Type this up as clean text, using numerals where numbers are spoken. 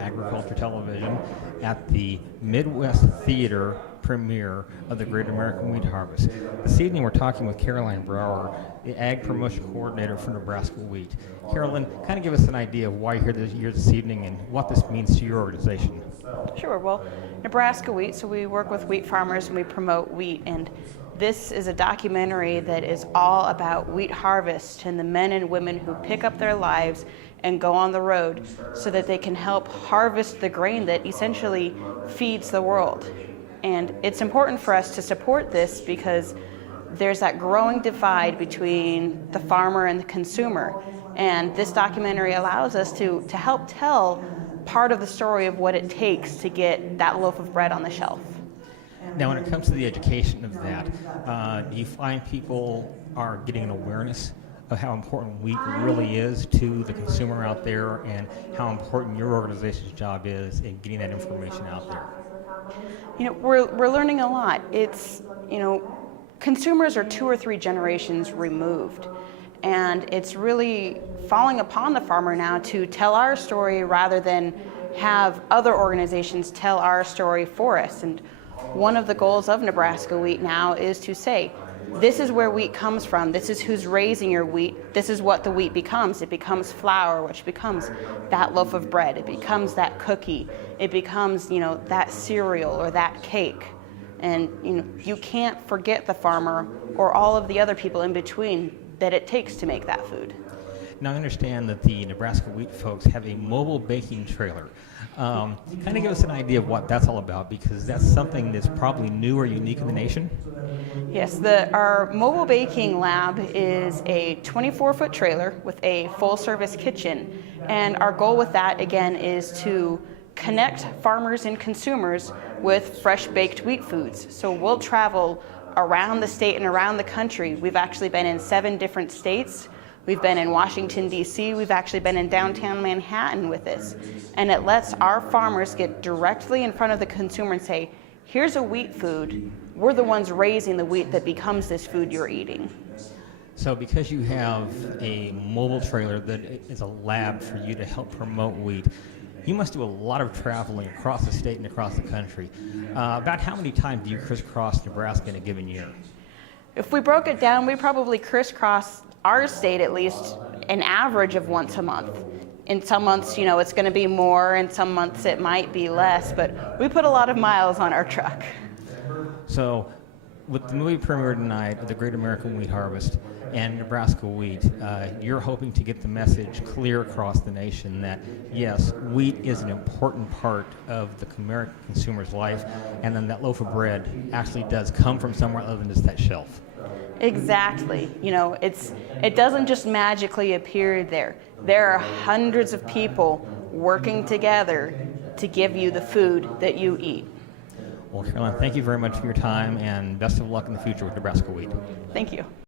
Agriculture Television at the Midwest Theater premiere of the Great American Wheat Harvest. This evening we're talking with Caroline Bauer, the Ag Promotion Coordinator for Nebraska Wheat. Carolyn, kind of give us an idea of why you're here this evening and what this means to your organization. Sure. Well, Nebraska Wheat, so we work with wheat farmers and we promote wheat, and this is a documentary that is all about wheat harvest and the men and women who pick up their lives and go on the road so that they can help harvest the grain that essentially feeds the world. And it's important for us to support this because there's that growing divide between the farmer and the consumer. And this documentary allows us to help tell part of the story of what it takes to get that loaf of bread on the shelf. Now, when it comes to the education of that, do you find people are getting an awareness of how important wheat really is to the consumer out there and how important your organization's job is in getting that information out there? You know, we're learning a lot. It's, consumers are 2 or 3 generations removed, and it's really falling upon the farmer now to tell our story rather than have other organizations tell our story for us. And one of the goals of Nebraska Wheat now is to say, this is where wheat comes from, this is who's raising your wheat, this is what the wheat becomes. It becomes flour, which becomes that loaf of bread, it becomes that cookie, it becomes, that cereal or that cake. And you can't forget the farmer or all of the other people in between that it takes to make that food. Now, I understand that the Nebraska Wheat folks have a mobile baking trailer. Kind of give us an idea of what that's all about, because that's something that's probably new or unique in the nation. Yes, our mobile baking lab is a 24-foot trailer with a full-service kitchen. And our goal with that, again, is to connect farmers and consumers with fresh baked wheat foods. So we'll travel around the state and around the country. We've actually been in 7 different states. We've been in Washington, D.C. We've actually been in downtown Manhattan with this. And it lets our farmers get directly in front of the consumer and say, here's a wheat food. We're the ones raising the wheat that becomes this food you're eating. So because you have a mobile trailer that is a lab for you to help promote wheat, you must do a lot of traveling across the state and across the country. About how many times do you crisscross Nebraska in a given year? If we broke it down, we probably crisscross our state at least an average of once a month. In some months, it's going to be more, in some months it might be less, but we put a lot of miles on our truck. So, with the movie premiere tonight of the Great American Wheat Harvest and Nebraska Wheat, you're hoping to get the message clear across the nation that, yes, wheat is an important part of the American consumer's life, and then that loaf of bread actually does come from somewhere other than just that shelf. Exactly. It doesn't just magically appear there. There are hundreds of people working together to give you the food that you eat. Well, Caroline, thank you very much for your time, and best of luck in the future with Nebraska Wheat. Thank you.